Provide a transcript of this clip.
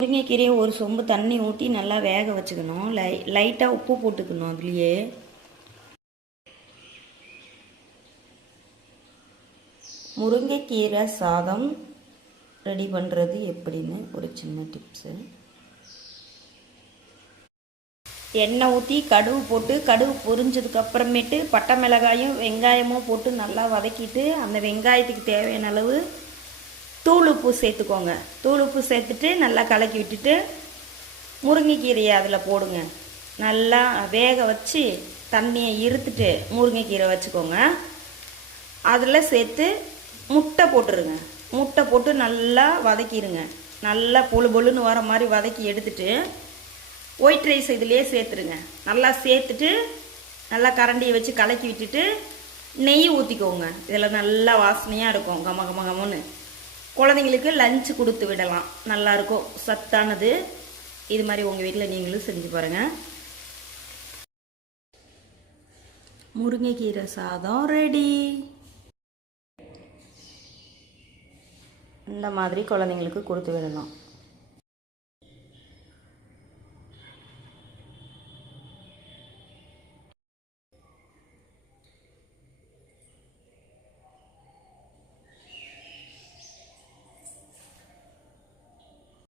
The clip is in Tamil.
முருங்கைக்கீரையை ஒரு சொம்பு தண்ணி ஊற்றி நல்லா வேக வச்சுக்கணும். லைட்டாக உப்பு போட்டுக்கணும். அதுலேயே முருங்கைக்கீரை சாதம் ரெடி பண்ணுறது எப்படின்னு ஒரு சின்ன டிப்ஸு. எண்ணெய் ஊற்றி கடுகு போட்டு, கடுகு பொரிஞ்சதுக்கப்புறமேட்டு பட்டை மிளகாயும் வெங்காயமும் போட்டு நல்லா வதக்கிட்டு, அந்த வெங்காயத்துக்கு தேவையான அளவு தூள் உப்பு சேர்த்துக்கோங்க. தூள் உப்பு சேர்த்துட்டு நல்லா கலக்கி விட்டுட்டு முருங்கைக்கீரையை அதில் போடுங்க. நல்லா வேக வச்சு தண்ணியை இருத்துட்டு முருங்கைக்கீரை வச்சுக்கோங்க. அதில் சேர்த்து முட்டை போட்டுருங்க. முட்டை போட்டு நல்லா வதக்கிடுங்க. நல்லா பொழு பொழுன்னு வர மாதிரி வதக்கி எடுத்துட்டு ஒயிட் ரைஸ் இதிலே சேர்த்துருங்க. நல்லா சேர்த்துட்டு நல்லா கரண்டியை வச்சு கலக்கி விட்டுட்டு நெய் ஊற்றிக்கோங்க. இதில் நல்லா வாசனையாக இருக்கும். கம கம கமன்னு குழந்தைங்களுக்கு லஞ்சு கொடுத்து விடலாம். நல்லாயிருக்கும், சத்தானது. இது மாதிரி உங்கள் வீட்டில் நீங்களும் செஞ்சு பாருங்கள். முருங்கைக்கீரை சாதம் ரெடி. இந்த மாதிரி குழந்தைங்களுக்கு கொடுத்து விடலாம்.